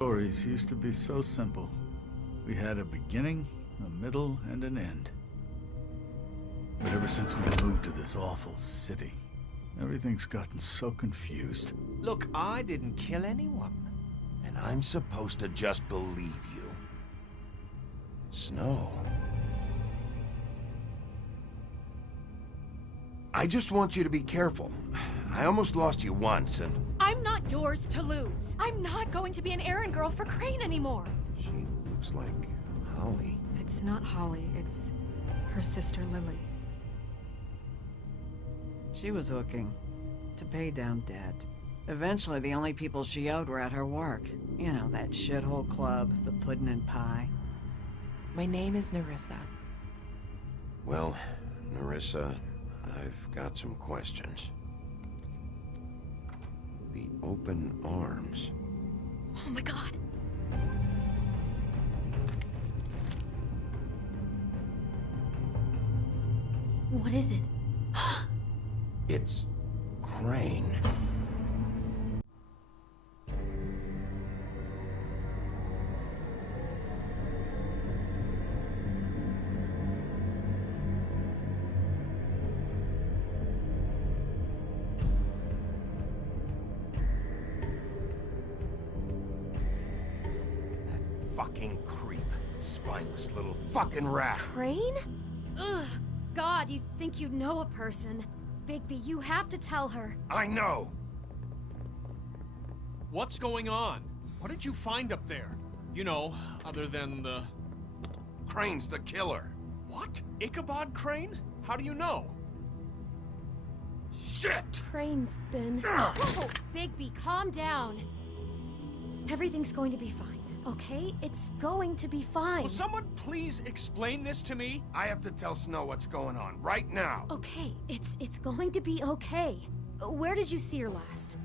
Stories used to be so simple. We had a beginning, a middle, and an end. But ever since we moved to this awful city, everything's gotten so confused. Look, I didn't kill anyone. And I'm supposed to just believe you. Snow. I just want you to be careful. I almost lost you once, and... I'm not yours to lose. I'm not going to be an errand girl for Crane anymore. She looks like Holly. It's not Holly, it's her sister Lily. She was hooking to pay down debt. Eventually, the only people she owed were at her work. You know, that shithole club, the Puddin' and Pie. My name is Nerissa. Well, Nerissa, I've got some questions. The open arms. Oh my god. What is it? It's Crane. Fucking creep. Spineless little fucking rat. Crane? Ugh. God, you think you know a person. Bigby, you have to tell her. I know. What's going on? What did you find up there? You know, other than the... Crane's the killer. What? Ichabod Crane? How do you know? Shit! Crane's been... Oh, Bigby, calm down. Everything's going to be fine, okay? It's going to be fine. Will someone please explain this to me? I have to tell Snow what's going on right now. Okay, it's going to be okay. Where did you see her last?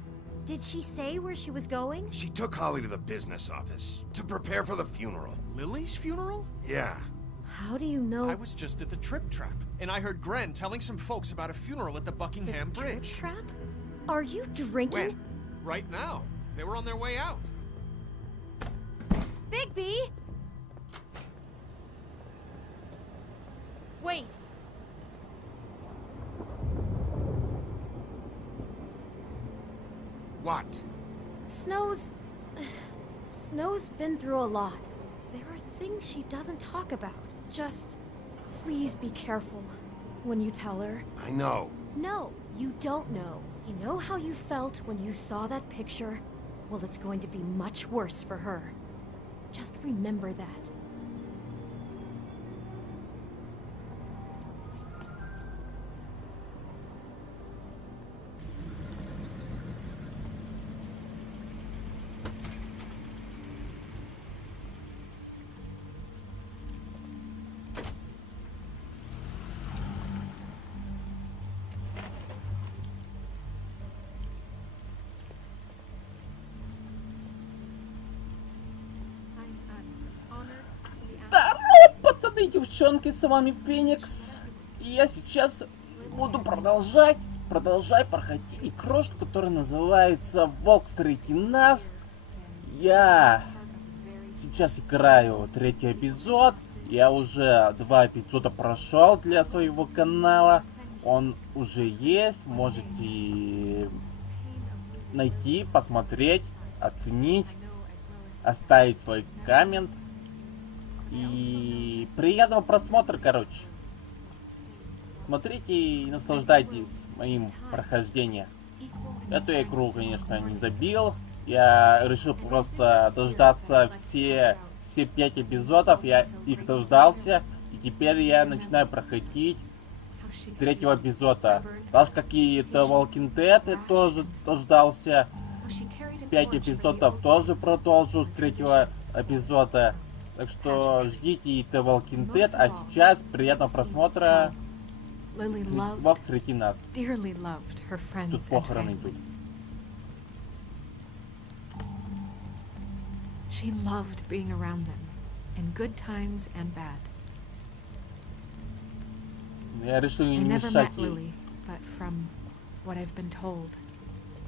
Did she say where she was going? She took Holly to the business office to prepare for the funeral. Lily's funeral? Yeah. How do you know? I was just at the Trip Trap, and I heard Gren telling some folks about a funeral at the Buckingham the Bridge. Trip trap? Are you drinking? When? Right now. They were on their way out. Bigby! Wait. What? Snow's been through a lot. There are things she doesn't talk about. Just please be careful when you tell her. I know. No, you don't know. You know how you felt when you saw that picture? Well, it's going to be much worse for her. Just remember that. Здорово, пацаны и девчонки, с вами Феникс. И я сейчас буду продолжать проходить игрушку, которая называется Волк встретил нас. Я сейчас играю третий эпизод. Я уже 2 эпизода прошел для своего канала. Он уже есть, можете найти, посмотреть, оценить, оставить свой коммент. И приятного просмотра, короче. Смотрите и наслаждайтесь моим прохождением. Эту игру, конечно, не забил. Я решил просто дождаться все 5 эпизодов. Я их дождался. И теперь я начинаю проходить с 3-го эпизода. Так же, как и The Walking Dead, я тоже дождался. 5 эпизодов тоже продолжу с 3-го эпизода. Так что ждите и The Walking Dead, а сейчас приятного просмотра. Волк встретил нас. Тут похороны идут. She loved being around them, in good times and bad. Я решил I не never мешать met ей. Lily, but from what I've been told,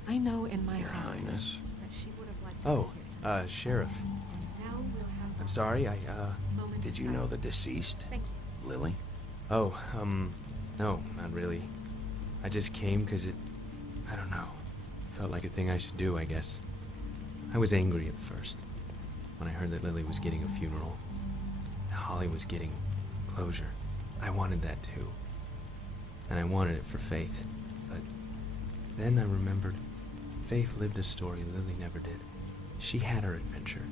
I know in my Your heart Highness. that she would have liked to Oh, be here Sheriff. I'm sorry, Did you know the deceased? Lily? Oh, no, not really. I just came because I don't know. Felt like a thing I should do, I guess. I was angry at first, when I heard that Lily was getting a funeral. Holly was getting closure. I wanted that too. And I wanted it for Faith. But then I remembered Faith lived a story Lily never did. She had her adventure.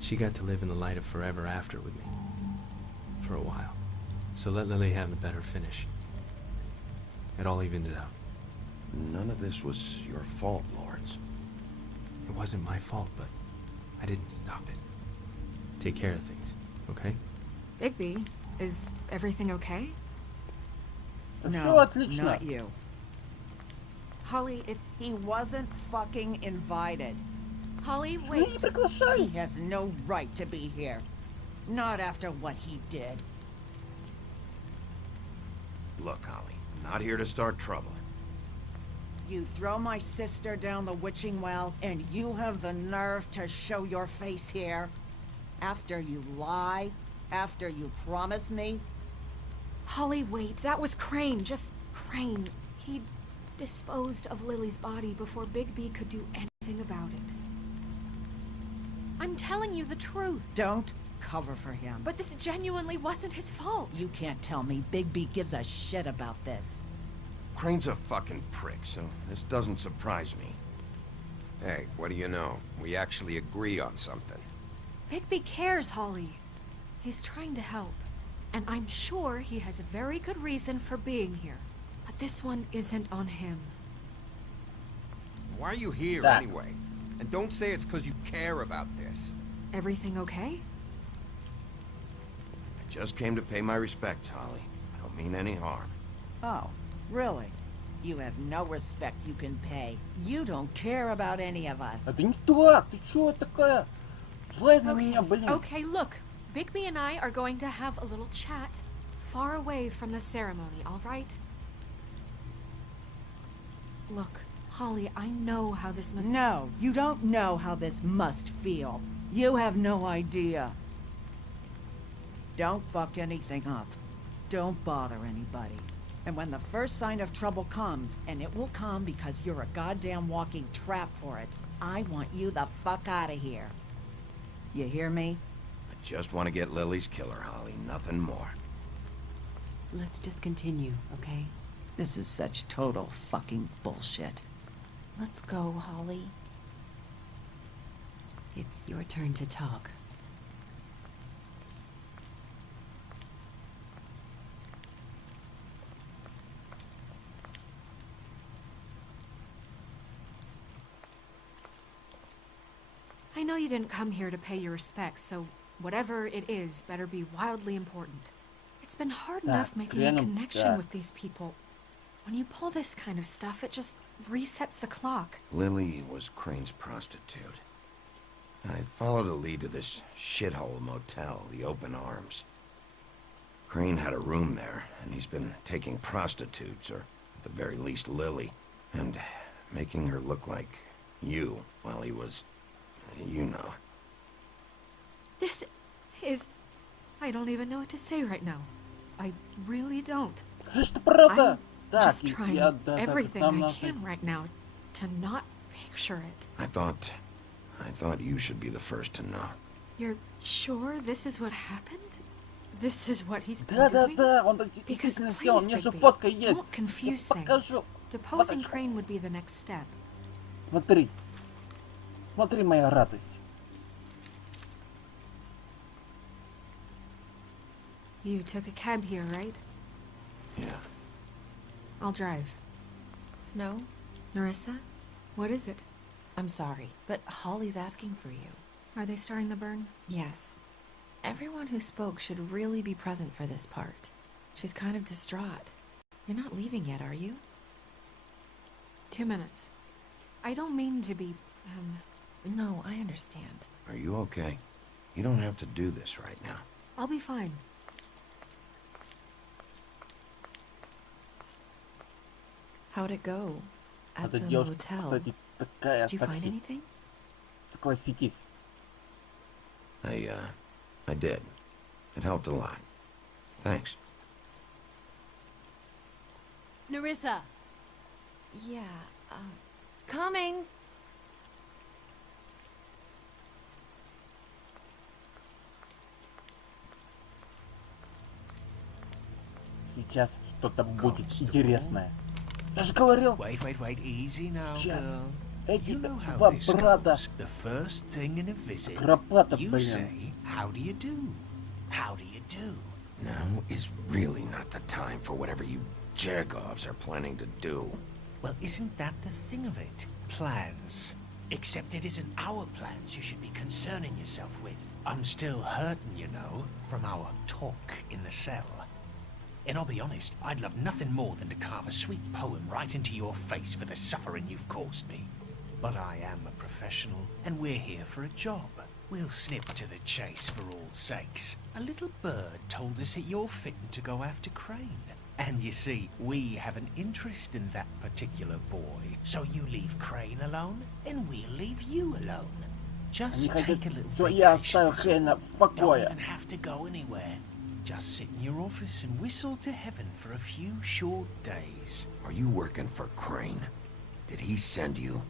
She got to live in the light of forever after with me. For a while. So let Lily have a better finish. It all evened out. None of this was your fault, Lawrence. It wasn't my fault, but I didn't stop it. Take care of things, okay? Bigby, is everything okay? Все No, отлично. not you. Holly, it's... He wasn't fucking invited. Holly, Ну не wait. приглашай. He has no right to be here. Not after what he did. Look, Holly, I'm not here to start trouble. You throw my sister down the witching well, and you have the nerve to show your face here? After you lie? After you promise me? Holly, wait. That was Crane. Just Crane. He disposed of Lily's body before Bigby could do anything about it. I'm telling you the truth. Don't cover for him. But this genuinely wasn't his fault. You can't tell me Bigby gives a shit about this. Crane's a fucking prick, so this doesn't surprise me. Hey, what do you know? We actually agree on something. Bigby cares, Holly. He's trying to help. And I'm sure he has a very good reason for being here. But this one isn't on him. Why are you here That. anyway? And don't say it's because you care about this. Everything okay? I just came to pay my respects, Holly. I don't mean any harm. Oh, really? You have no respect you can pay. You don't care about any of us. Это не так. Ты чё такая злая на меня, блин? Okay, look. Bigby and I are going to have a little chat far away from the ceremony, all right? Look, Holly, I know how this must... No, you don't know how this must feel. You have no idea. Don't fuck anything up. Don't bother anybody. And when the first sign of trouble comes, and it will come because you're a goddamn walking trap for it, I want you the fuck out of here. You hear me? I just want to get Lily's killer, Holly. Nothing more. Let's just continue, okay? This is such total fucking bullshit. Let's go, Holly. It's your turn to talk. I know you didn't come here to pay your respects, so whatever it is better be wildly important. It's been hard enough making a connection with these people. When you pull this kind of stuff, it just resets the clock. Lily was Crane's prostitute. I followed a lead to this shithole motel, the Open Arms. Crane had a room there, and he's been taking prostitutes, or at the very least Lily, and making her look like you while he was, you know. This is... I don't even know what to say right now. I really don't. Что правда? I'm just trying everything I can right now to not picture it. I thought you should be the first to know. You're sure this is what happened? This is what he's been Да, doing? он Because действительно please, сделал. У меня же Bigby, фотка есть. don't confuse Я things. покажу. Deposing Фоточка. Crane would be the next step. Смотри. Смотри, моя радость. You took a cab here, right? Yeah. I'll drive. Snow, Narissa? What is it? I'm sorry, but Holly's asking for you. Are they starting the burn? Yes. Everyone who spoke should really be present for this part. She's kind of distraught. You're not leaving yet, are you? 2 minutes. I don't mean to be, No, I understand. Are you okay? You don't have to do this right now. I'll be fine. How'd it go? At Эта the девушка, motel. кстати, такая Did you find anything? Согласитесь. I did. It helped a lot. Thanks. Nerissa! Yeah, coming. Сейчас что-то будет интересное. Я же говорил, Wait, easy now, сейчас girl. эти You know how два this брата goes. The first thing in a visit, Кропата, you блин. say, how do you do? How do you do? Now is really not the time for whatever you Jergovs are planning to do. Well, isn't that the thing of it? Plans. Except it isn't our plans you should be concerning yourself with. I'm still hurting, you know, from our talk in the cell. And I'll be honest, I'd love nothing more than to carve a sweet poem right into your face for the suffering you've caused me. But I am a professional, and we're here for a job. We'll snip to the chase for all sakes. A little bird told us that you're fitting to go after Crane. And you see, we have an interest in that particular boy. So you leave Crane alone, and we'll leave you alone. Just Они take хотят, a little что я vacation. оставил Крейна в Don't покое. even have to go anywhere. Just sit in your office and whistle to heaven for a few short days. Are you working for Crane? Did he send you?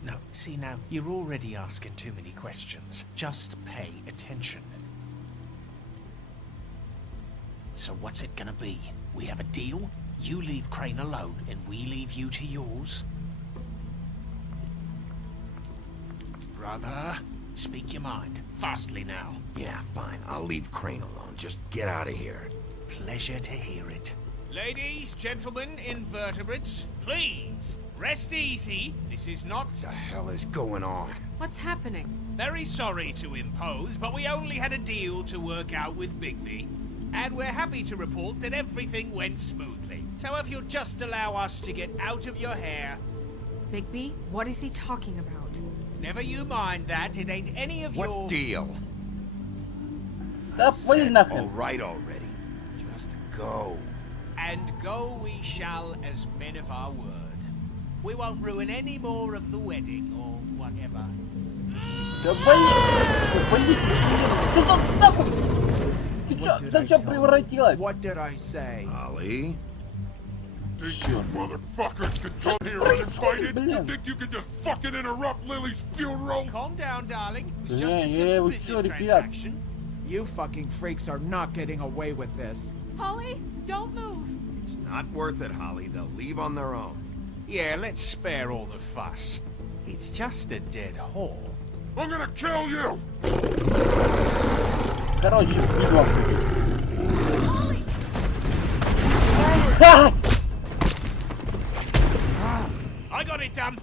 No, see now, you're already asking too many questions. Just pay attention. So what's it gonna be? We have a deal? You leave Crane alone and we leave you to yours? Brother, speak your mind. Fastly now. Yeah, fine. I'll leave Crane alone. Just get out of here. Pleasure to hear it. Ladies, gentlemen, invertebrates, please, rest easy. This is not... What the hell is going on? What's happening? Very sorry to impose, but we only had a deal to work out with Bigby. And we're happy to report that everything went smoothly. So if you'll just allow us to get out of your hair... Bigby, what is he talking about? Never you mind that, it ain't any of your... What deal? Да пыль All нахрен. right already. Just go. And go we shall as men of our word. We won't ruin any more of the wedding or whatever. Да блин, что за нахуй? Ты чё, зачем превратилась? What did I say? Ollie? You motherfuckers could come here uninvited? You Блин. think you can just fucking interrupt Lily's funeral? Calm down, darling. It was Yeah, just a yeah, simple we business sure did. transaction. You fucking freaks are not getting away with this. Holly, don't move! It's not worth it, Holly. They'll leave on their own. Yeah, let's spare all the fuss. It's just a dead whore. I'm gonna kill you! Короче, бегом. I got it done.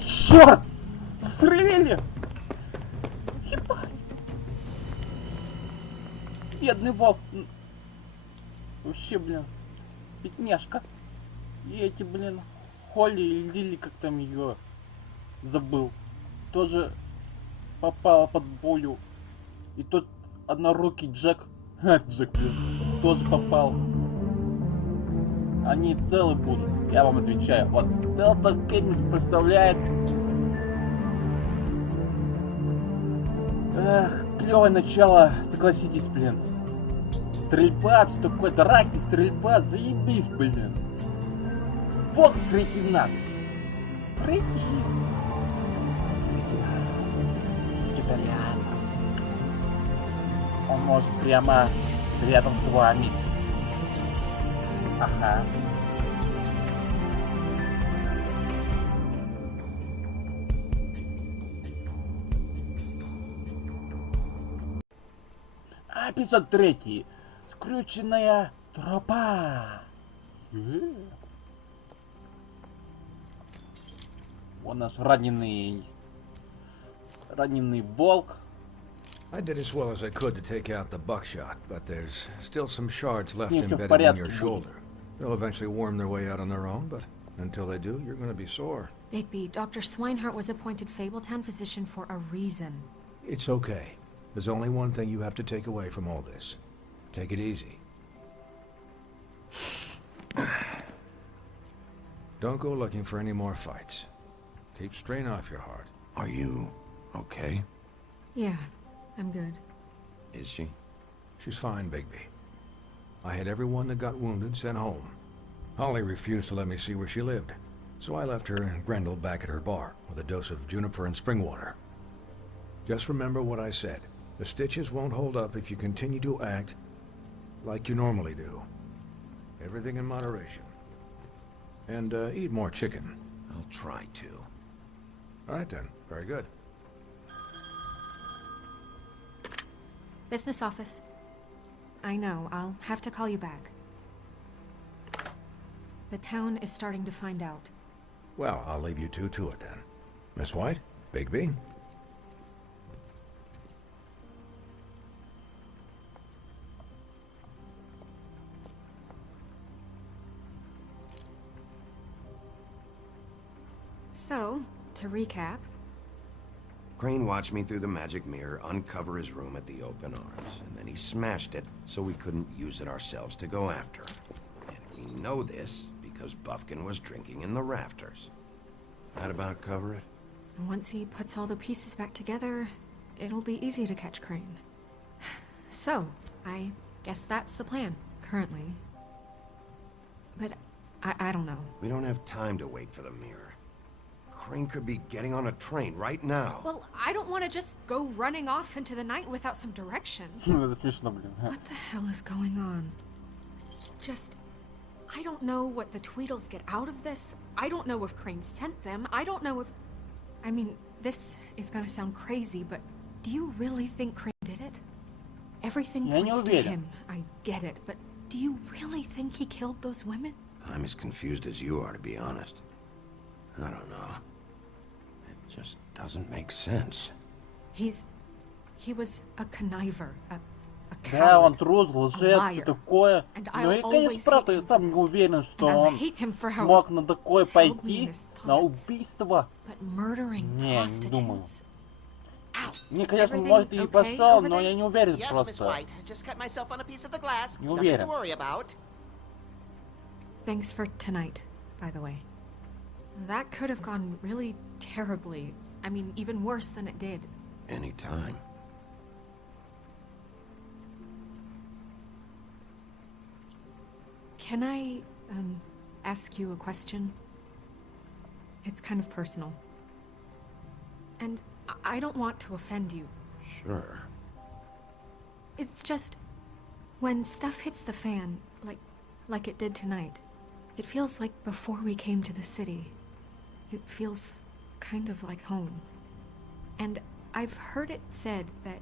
Черт! Стрелили! Ебать! Бедный волк. Вообще, блин, бедняжка. И эти, блин, Холли и Лили, как там ее забыл, тоже попала под пулю. И тот однорукий Джек, Джек, блин, тоже попал. Они целы будут, я вам отвечаю. Вот Delta Games представляет. Эх, клевое начало, согласитесь, блин. Стрельба, все такое, драки, стрельба, заебись, блин. Вот встретив нас. Встретив нас. Вегетариан. Он может прямо рядом с вами. Ага. Эпизод 3. Скрюченная тропа. Вон наш раненый волк. I did as well as I could to take out the buckshot, but there's still some shards left Не, всё в embedded in порядке your будет. shoulder. They'll eventually worm their way out on their own, but Until they do, you're gonna be sore. Bigby, Dr. Swinehart was appointed Fabletown physician for a reason. It's okay. There's only one thing you have to take away from all this. Take it easy. Don't go looking for any more fights. Keep strain off your heart. Are you okay? Yeah, I'm good. Is she? She's fine, Bigby. I had everyone that got wounded sent home. Holly refused to let me see where she lived, so I left her and Grendel back at her bar with a dose of juniper and spring water. Just remember what I said. The stitches won't hold up if you continue to act like you normally do. Everything in moderation. And eat more chicken. I'll try to. All right then. Very good. Business office. I know, I'll have to call you back. The town is starting to find out. Well, I'll leave you two to it then. Miss White, Bigby. So, to recap... Crane watched me through the magic mirror uncover his room at the open arms, and then he smashed it so we couldn't use it ourselves to go after him. And we know this because Buffkin was drinking in the rafters. That about cover it? Once he puts all the pieces back together, it'll be easy to catch Crane. So, I guess that's the plan, currently. But I don't know. We don't have time to wait for the mirror. Crane could be getting on a train right now. Well, I don't want to just go running off into the night without some direction. Это смешно, блин. What the hell is going on? I don't know what the Tweedles get out of this. I don't know if Crane sent them. I don't know if... I mean, this is gonna sound crazy, but do you really think Crane did it? Everything points to him. I get it, but do you really think he killed those women? I'm as confused as you are, to be honest. I don't know. It just doesn't make sense. He was a conniver, a Да, он трус, лжец, все такое. Ну и, конечно, правда, я сам не уверен, что он смог на такое пойти, на убийство. Не, не думаю. Не, конечно, может и пошел, но я не уверен просто. Не уверен. Thanks for tonight, by the way. That could have gone really terribly. I mean, even worse than it did. Anytime. Can I, ask you a question? It's kind of personal. And I don't want to offend you. Sure. It's just, when stuff hits the fan, like it did tonight, it feels like before we came to the city. It feels kind of like home. And I've heard it said that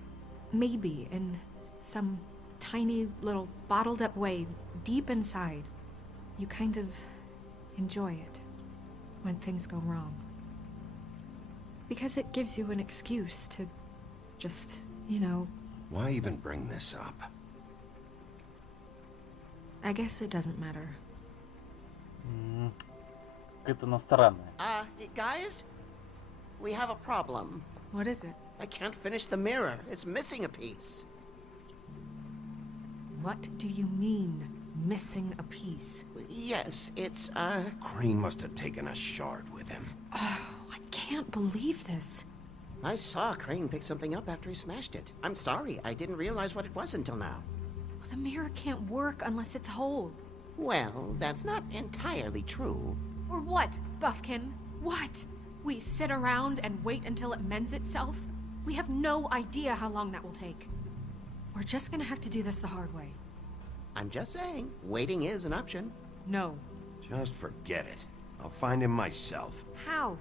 maybe in some tiny little bottled up way deep inside, you kind of enjoy it when things go wrong. Because it gives you an excuse to just, you know... Why even bring this up? I guess it doesn't matter. Это странное. Guys? We have a problem. What is it? I can't finish the mirror. It's missing a piece. What do you mean, missing a piece? Yes, it's, Crane must have taken a shard with him. Oh, I can't believe this. I saw Crane pick something up after he smashed it. I'm sorry, I didn't realize what it was until now. Well, the mirror can't work unless it's whole. Well, that's not entirely true. Or what, Buffkin? What? We sit around and wait until it mends itself? We have no idea how long that will take. We're just gonna have to do this the hard way. I'm just saying, waiting is an option. No. Just forget it. I'll find him myself. How?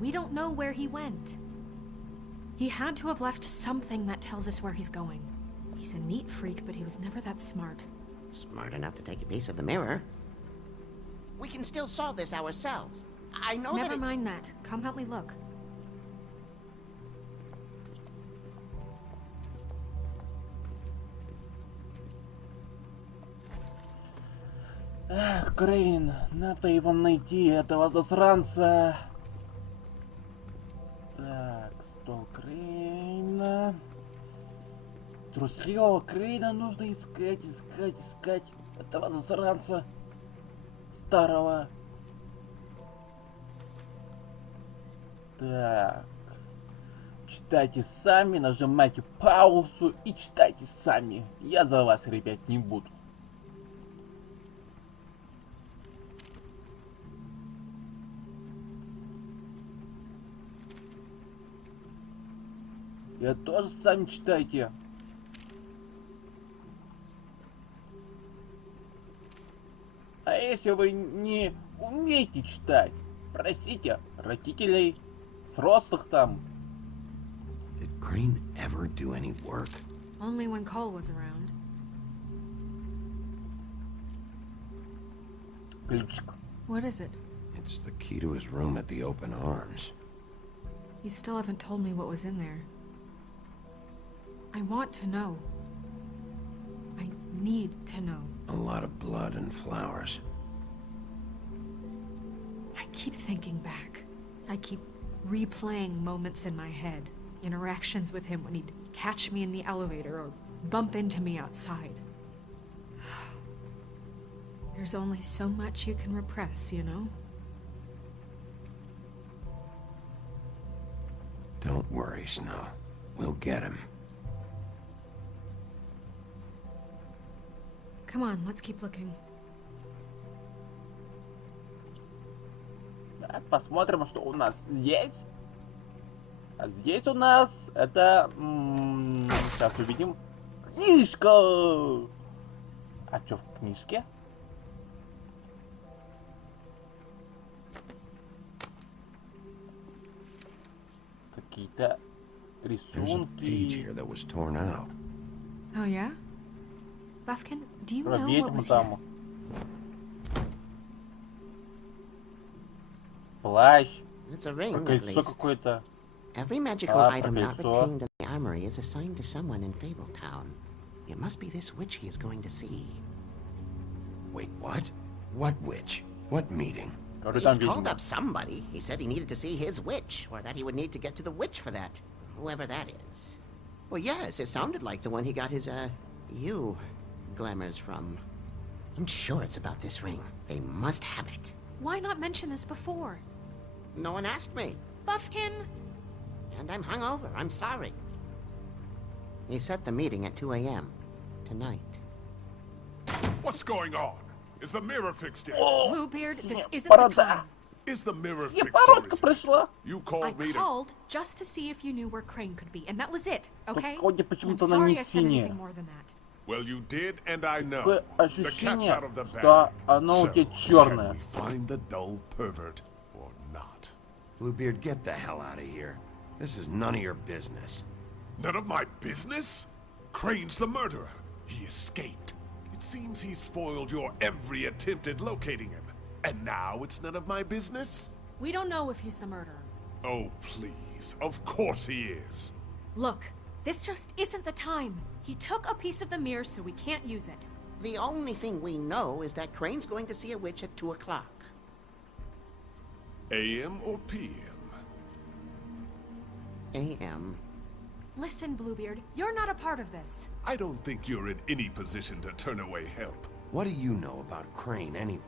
We don't know where he went. He had to have left something that tells us where he's going. He's a neat freak, but he was never that smart. Smart enough to take a piece of the mirror. We can still solve this ourselves. I know Never mind that. Come help me look. Эх, Крейн, надо его найти, этого засранца. Так, стол Крейна. Трусливого Крейна нужно искать, искать. Этого засранца. Старого. Так. Читайте сами, нажимайте паузу и читайте сами. Я за вас, ребят, не буду. Я тоже сами читайте. А если вы не умеете читать, просите родителей, взрослых там. Did Crane ever do any work? Only when Cole was around. Ключик. What is it? It's the key to his room at the Open Arms. You still haven't told me what was in there. I want to know. I need to know. A lot of blood and flowers. I keep thinking back. I keep replaying moments in my head. Interactions with him when he'd catch me in the elevator or bump into me outside. There's only so much you can repress, you know? Don't worry, Snow. We'll get him. Come on, let's keep looking. Так, посмотрим, что у нас здесь. А здесь у нас это... сейчас увидим. Книжка! А что в книжке? Какие-то There's a page here рисунки. that was torn out. Oh, yeah? Buffkin, do you know Про what ведьму was here? там. Плащ. It's a ring, Про at кольцо least. какое-то. Every magical про item not кольцо. retained in the armory is assigned to someone in Fabletown. It must be this witch he is going to see. Wait, what? What witch? What meeting? Говорю, He там called ведьма. up somebody. He said he needed to see his witch, or that he would need to get to the witch for that. Whoever that is. Well, yes, it sounded like the one he got his, glamours from. I'm sure it's about this ring. They must have it. Why not mention this before? No one asked me. Buffkin! And I'm hungover. I'm sorry. He set the meeting at 2 a.m. tonight. What's going on? Is the mirror fixed yet? Bluebeard, this isn't the time. Is the mirror fixed? Снегопородка пришла. You I called me to... called just to see if you knew where Crane could be, and that was it, okay? Только I'm почему-то она sorry не I said anything синяя. more than that. Well, you did, and I know. Такое The cat's ощущение, out of the bag. что оно у тебя So, черное. can we find the dull pervert or not? Bluebeard, get the hell out of here. This is none of your business. None of my business? Crane's the murderer. He escaped. It seems he spoiled your every attempt at locating him. And now it's none of my business? We don't know if he's the murderer. Oh, please. Of course he is. Look, this just isn't the time. He took a piece of the mirror, so we can't use it. The only thing we know is that Crane's going to see a witch at 2 o'clock. AM or PM? A.M. Listen, Bluebeard, you're not a part of this. I don't think you're in any position to turn away help. What do you know about Crane anyway?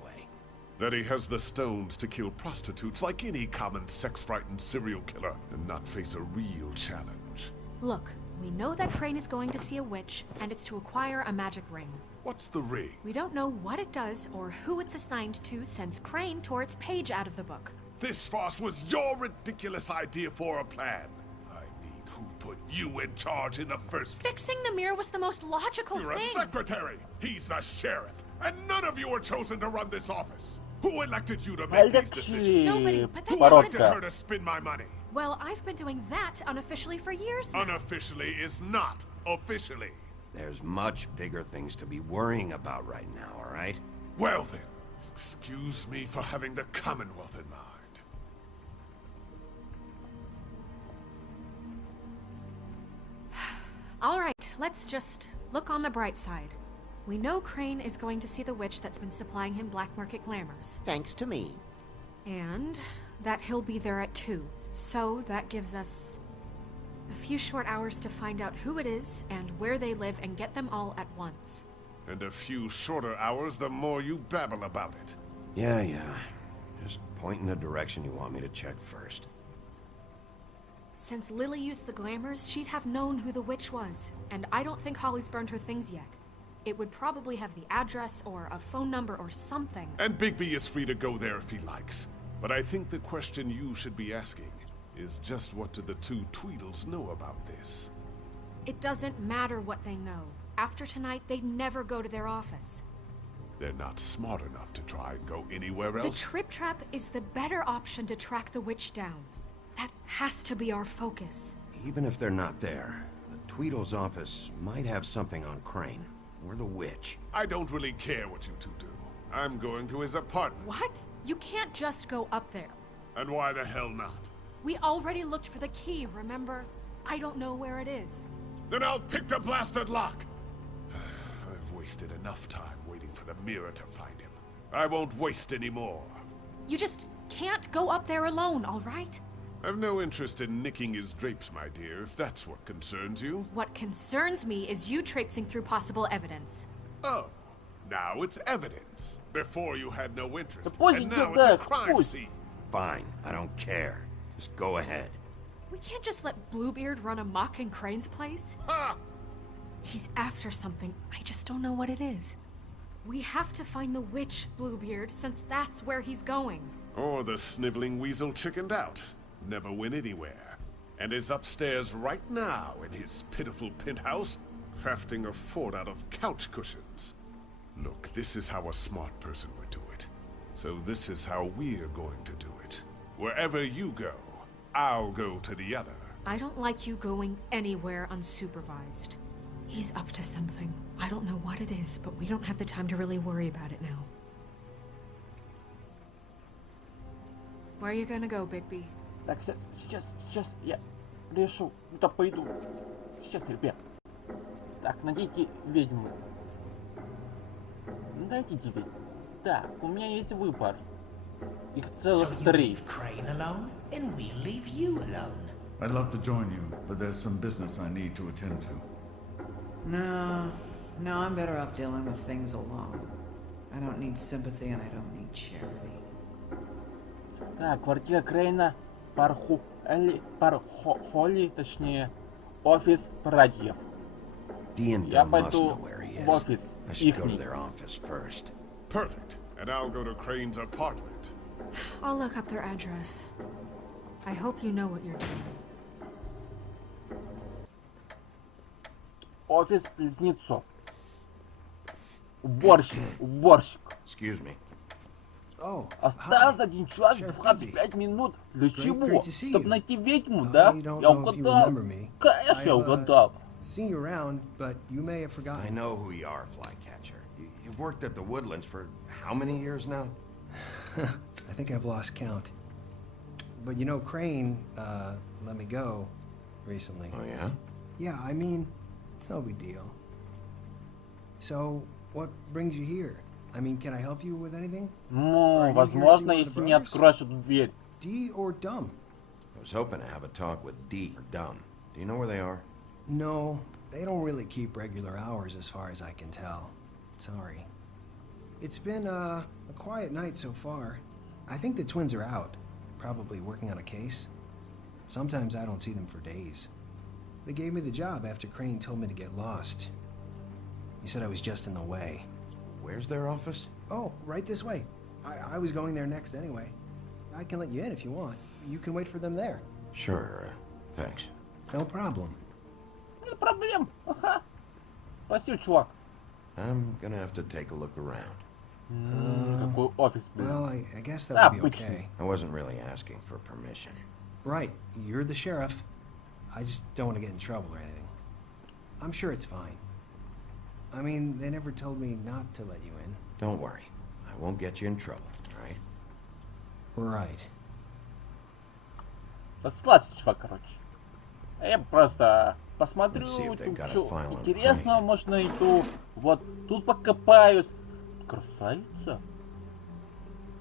That he has the stones to kill prostitutes like any common sex-frightened serial killer and not face a real challenge. Look, we know that Crane is going to see a witch, and it's to acquire a magic ring. What's the ring? We don't know what it does or who it's assigned to since Crane tore its page out of the book. This farce was your ridiculous idea for a plan. I mean, who put you in charge in the first place? Fixing the mirror was the most logical You're a thing. secretary. He's the sheriff. And none of you were chosen to run this office. Who elected you to make these decisions? Nobody, but that Who doesn't... elected her to spend my money? Well, I've been doing that unofficially for years now. Unofficially is not officially. There's much bigger things to be worrying about right now, all right? Well then, excuse me for having the Commonwealth in mind. All right, let's just look on the bright side. We know Crane is going to see the witch that's been supplying him black market glamours. Thanks to me. And that he'll be there at 2. So that gives us a few short hours to find out who it is and where they live and get them all at once. And a few shorter hours the more you babble about it. Yeah. Just point in the direction you want me to check first. Since Lily used the glamours, she'd have known who the witch was. And I don't think Holly's burned her things yet. It would probably have the address or a phone number or something. And Bigby is free to go there if he likes. But I think the question you should be asking is just what do the two Tweedles know about this? It doesn't matter what they know. After tonight, they'd never go to their office. They're not smart enough to try and go anywhere else. The Trip Trap is the better option to track the witch down. That has to be our focus. Even if they're not there, the Tweedle's office might have something on Crane, or the witch. I don't really care what you two do. I'm going to his apartment. What? You can't just go up there. And why the hell not? We already looked for the key, remember? I don't know where it is. Then I'll pick the blasted lock! I've wasted enough time waiting for the mirror to find him. I won't waste any more. You just can't go up there alone, all right? I've no interest in nicking his drapes, my dear, if that's what concerns you. What concerns me is you traipsing through possible evidence. Oh, now it's evidence. Before you had no interest, Пусть and now идет, it's a да, crime пусть. scene. Fine, I don't care. Just go ahead. We can't just let Bluebeard run amok in Crane's place. Ha! He's after something. I just don't know what it is. We have to find the witch, Bluebeard, since that's where he's going. Or the sniveling weasel chickened out. Never went anywhere. And is upstairs right now in his pitiful penthouse, crafting a fort out of couch cushions. Look, this is how a smart person would do it. So this is how we're going to do it. Wherever you go, I'll go to the other. I don't like you going anywhere unsupervised. He's up to something. I don't know what it is, but we don't have the time to really worry about it now. Where are you gonna go, Bigby? Так, сейчас я решу, куда пойду. Сейчас, ребят. Так, найдите ведьму. Найдите ведьму. Так, у меня есть выбор. Их целых 3. Crane alone, and we'll leave you alone. I'd love to join you, but there's some business I need to attend to. No, I'm better off dealing with things alone. I don't need sympathy and I don't need charity. Так, квартира Крейна, Пархоли, точнее, офис братьев. Я пойду в офис ихний. Perfect. And I'll go to Crane's apartment. I'll look up their address. I hope you know what you're doing. Офис близнецов. Уборщик. Excuse me. Осталось 1 час 25 минут. Для чего? Чтобы найти ведьму, да? Я угадал. Конечно, я угадал. Seen you around, but you may have forgotten. I know who you are, Flycatcher. You've worked at the Woodlands for how many years now? I think I've lost count. But you know, Crane, let me go recently. Oh, yeah? Yeah, I mean, it's no big deal. So, what brings you here? I mean, can I help you with anything? Ну, возможно, если не откроешь эту дверь. D or Dumb? I was hoping to have a talk with D or Dumb. Do you know where they are? No, they don't really keep regular hours as far as I can tell. Sorry. It's been a quiet night so far. I think the twins are out, probably working on a case. Sometimes I don't see them for days. They gave me the job after Crane told me to get lost. He said I was just in the way. Where's their office? Oh, right this way. I was going there next anyway. I can let you in if you want. You can wait for them there. Sure, thanks. No problem. Нет проблем. Ага. Спасибо, чувак. I'm gonna have to take a look around. Какой офис, блин. Well, I guess that would be Обычный. okay. I wasn't really asking for permission. Right, you're the sheriff. I just don't want to get in trouble or anything. I'm sure it's fine. I mean, they never told me not to let you in. Don't worry. I won't get you in trouble, alright? Right. Расслабься, чувак, короче. А я просто посмотрю, Let's see if they тут got a что file on интересного может найду. Вот тут покопаюсь. Красавица.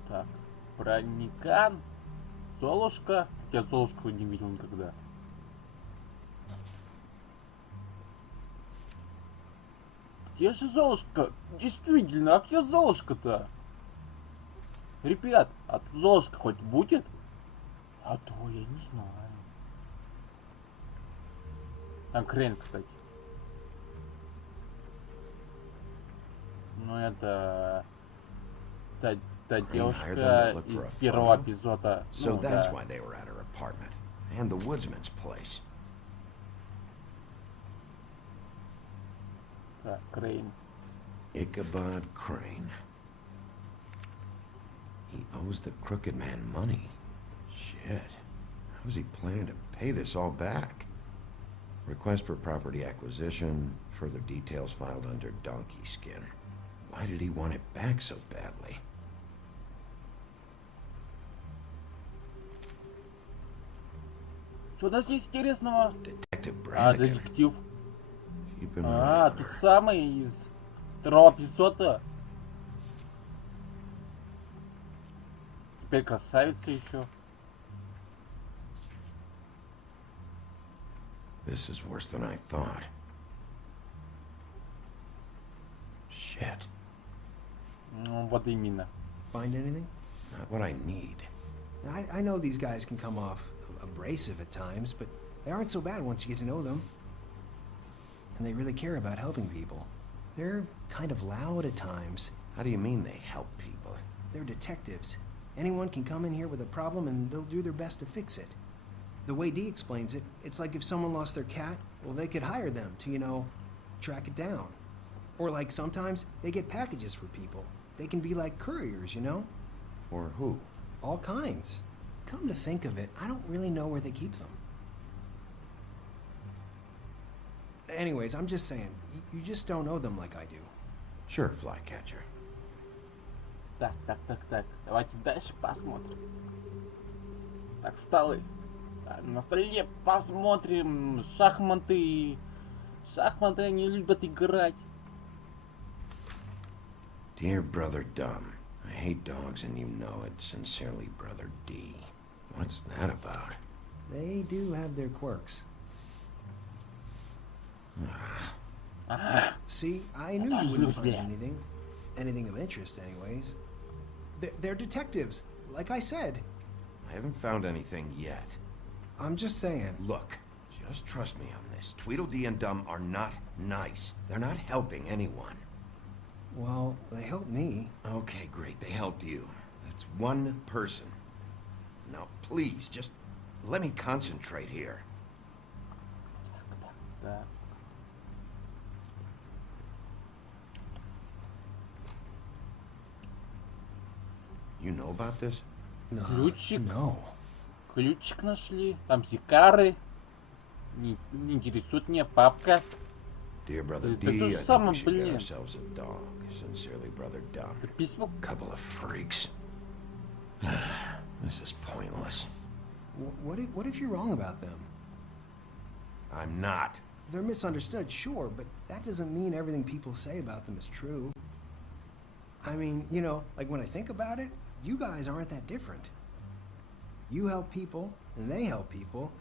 Так, проникан. Золушка. Я Золушку не видел никогда. Где же Золушка? Действительно, а где Золушка-то? Ребят, а тут Золушка хоть будет? А то я не знаю. Там Крейн, кстати. Ну это... Та девушка из первого эпизода. So Ну, that's да. why they were at her apartment. And the woodsman's place. Так, Крейн. Ichabod Crane. He owes the crooked man money. Shit. How's he planning to pay this all back? Request for property acquisition. Further details filed under donkey skin. Why did he want it back so badly? Что у нас здесь интересного? Detective А, Brannigan. детектив. Keep an eye А, on тут her. самый из второго эпизода. Теперь красавица еще. This is worse than I thought. Shit. Ну, вот именно. Find anything? Not what I need. I know these guys can come off abrasive at times, but they aren't so bad once you get to know them. And they really care about helping people. They're kind of loud at times. How do you mean they help people? They're detectives. Anyone can come in here with a problem and they'll do their best to fix it. The way Dee explains it, it's like if someone lost their cat, well, they could hire them to, you know, track it down. Or like sometimes they get packages for people. They can be like couriers, you know? For who? All kinds. Come to think of it, I don't really know where they keep them. Anyways, I'm just saying, you just don't know them like I do. Sure, Flycatcher. Так. Давайте дальше посмотрим. Так, столы. На столе посмотрим шахматы. Шахматы они любят играть. Dear Brother Dumb, I hate dogs and you know it. Sincerely, Brother D. What's that about? They do have their quirks. See, I knew you wouldn't find anything of interest anyways. They're detectives, like I said. I haven't found anything yet. I'm just saying. Look, just trust me on this. Tweedledee and Dumb are not nice. They're not helping anyone. Well, they helped me. Okay, great. They helped you. That's one person. Now, please, just let me concentrate here. Так. You know about this? No. Ключик. No. Ключик нашли. Там сикары. Не интересует меня папка. Dear Brother Да D, то I же think самое, we should get блин. ourselves a dog. Sincerely, Brother Dumb. Это письмо. Couple of freaks. This is pointless. What if you're wrong about them? I'm not. They're misunderstood, sure, but that doesn't mean everything people say about them is true. I mean, you know, like when I think about it, you guys aren't that different. You help people, and they help people.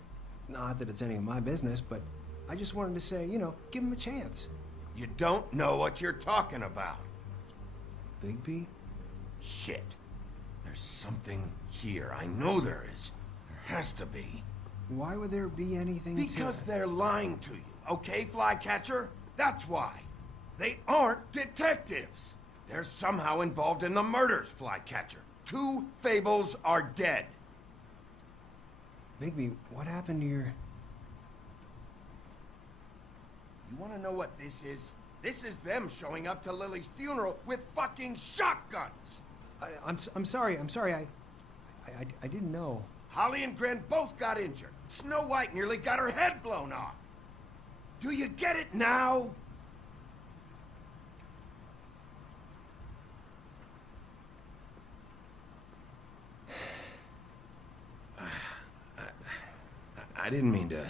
Not that it's any of my business, but I just wanted to say, you know, give them a chance. You don't know what you're talking about. Bigby? Shit. There's something here. I know there is. There has to be. Why would there be anything Because they're lying to you, okay, Flycatcher? That's why. They aren't detectives. They're somehow involved in the murders, Flycatcher. 2 fables are dead. Bigby, what happened to your... You want to know what this is? This is them showing up to Lily's funeral with fucking shotguns. I'm sorry. I didn't know. Holly and Gren both got injured. Snow White nearly got her head blown off. Do you get it now? I didn't mean to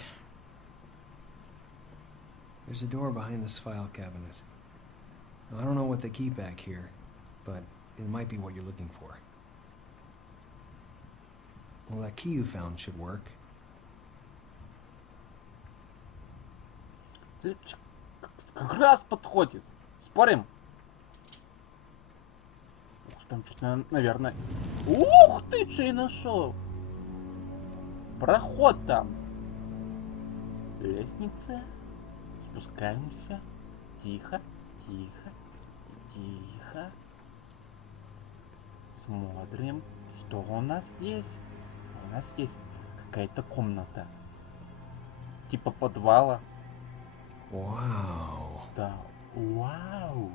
There's a door behind this file cabinet. Now, I don't know what they keep back here, but it might be what you're looking for. Well, that key you found should work. Как раз подходит. Спорим? Ух, там что-то, наверное... Ух ты, что я нашел! Проход там. Лестница. Спускаемся. Тихо, тихо, тихо. Смотрим, что у нас здесь. У нас здесь какая-то комната. Типа подвала. Вау. Да, вау.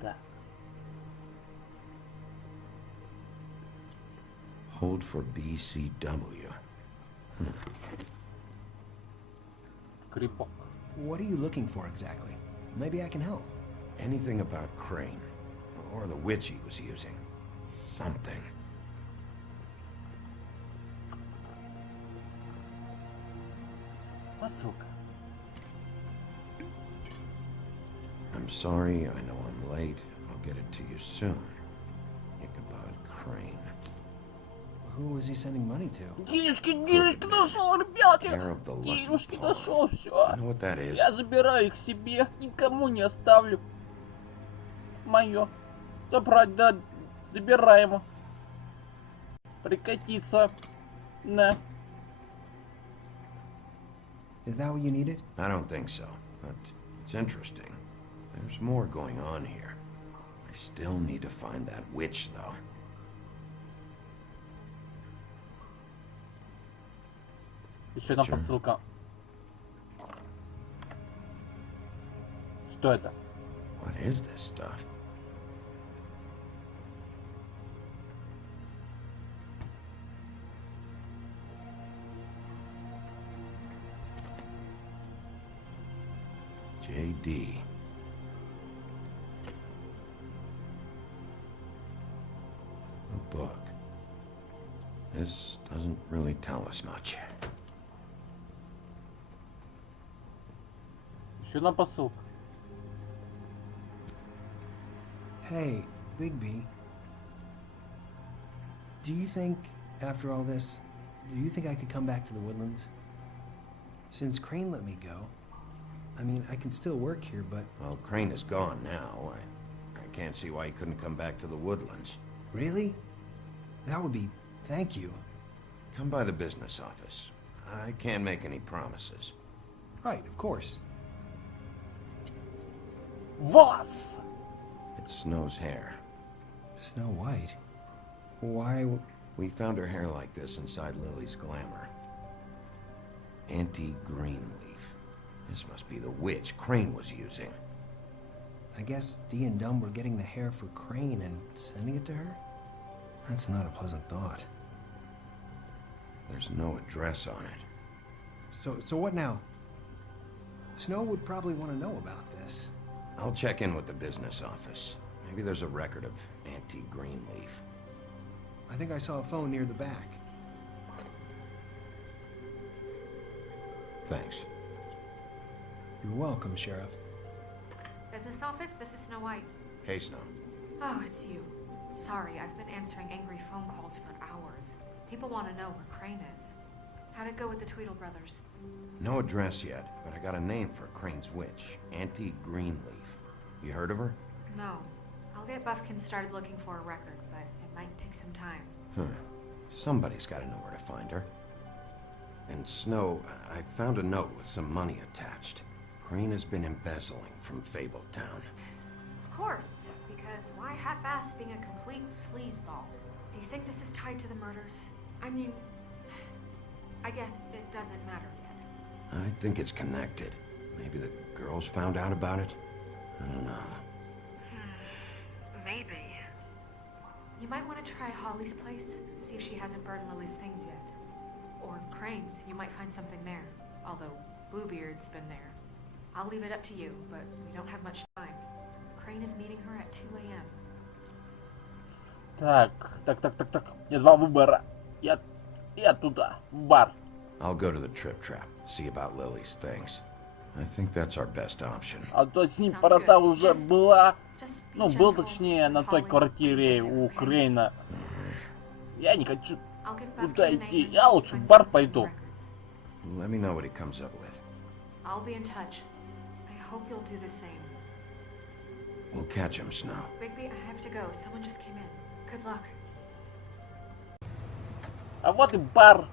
Так. Hold for BCW. Крипок. What are you looking for exactly? Maybe I can help. Anything about Crane. Or the witch he was using. Something. Посылка. I'm sorry, I know I'm late. I'll get it to you soon. Ichabod Crane. Who was he sending money to? Денежки нашел, ребята! Care of the lucky Денежки pawn. нашел, все. You know what that is? Я забираю их себе, никому не оставлю. Мое. Забрать, да, забираемо. Прикатиться. На. Is that what you needed? I don't think so, but it's interesting. There's more going on here. I still need to find that witch, though. Еще одна посылка. Что это? What is this stuff? JD. A book. This doesn't really tell us much. Еще одна посылка. Hey, Bigby. Do you think, after all this, do you think I could come back to the Woodlands? Since Crane let me go, I mean, I can still work here, but... Well, Crane is gone now. I can't see why he couldn't come back to the Woodlands. Really? That would be... thank you. Come by the business office. I can't make any promises. Right, of course. Волос! It's Snow's hair. Snow White? Why... We found her hair like this inside Lily's glamour. Anti-Greenleaf. This must be the witch Crane was using. I guess Dee and Dumb were getting the hair for Crane and sending it to her? That's not a pleasant thought. There's no address on it. So what now? Snow would probably want to know about this. I'll check in with the business office. Maybe there's a record of Anti-Greenleaf. I think I saw a phone near the back. Thanks. You're welcome, Sheriff. Business office, this is Snow White. Hey, Snow. Oh, it's you. Sorry, I've been answering angry phone calls for hours. People want to know where Crane is. How'd it go with the Tweedle brothers? No address yet, but I got a name for Crane's witch. Anti-Greenleaf. You heard of her? No. I'll get Buffkin started looking for a record, but it might take some time. Huh. Somebody's got to know where to find her. And Snow, I found a note with some money attached. Crane has been embezzling from Fabletown. Of course, because why half-ass being a complete sleazeball? Do you think this is tied to the murders? I mean, I guess it doesn't matter yet. I think it's connected. Maybe the girls found out about it? I don't know. Maybe. You might want to try Holly's place, see if she hasn't burned Lily's things yet. Or Crane's, you might find something there. Although Bluebeard's been there. I'll leave it up to you, but we don't have much time. Crane is meeting her at 2 a.m. Так. У меня два выбора. Я И оттуда, в бар. I'll go to the trip trap, see about Lily's things. I think that's our best option. А то с ним парада уже была. Ну, был точнее на той квартире у Крейна. Я не хочу туда идти. Я лучше в бар пойду. Let me know what he comes up with. I'll be in touch. I hope you'll do the same. We'll catch him, Snow. Bigby, I have to go. Someone just came in. Good luck. А вот и бар.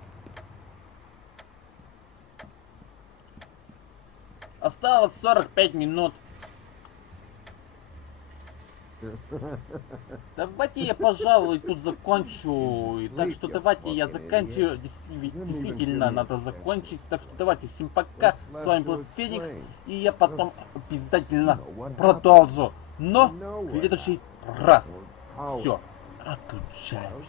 Осталось 45 минут. Давайте я, пожалуй, тут закончу. И так что давайте я заканчиваю. Действительно, надо закончить. Так что давайте, всем пока. С вами был Феникс. И я потом обязательно продолжу. Но в следующий раз. Все, отключаюсь.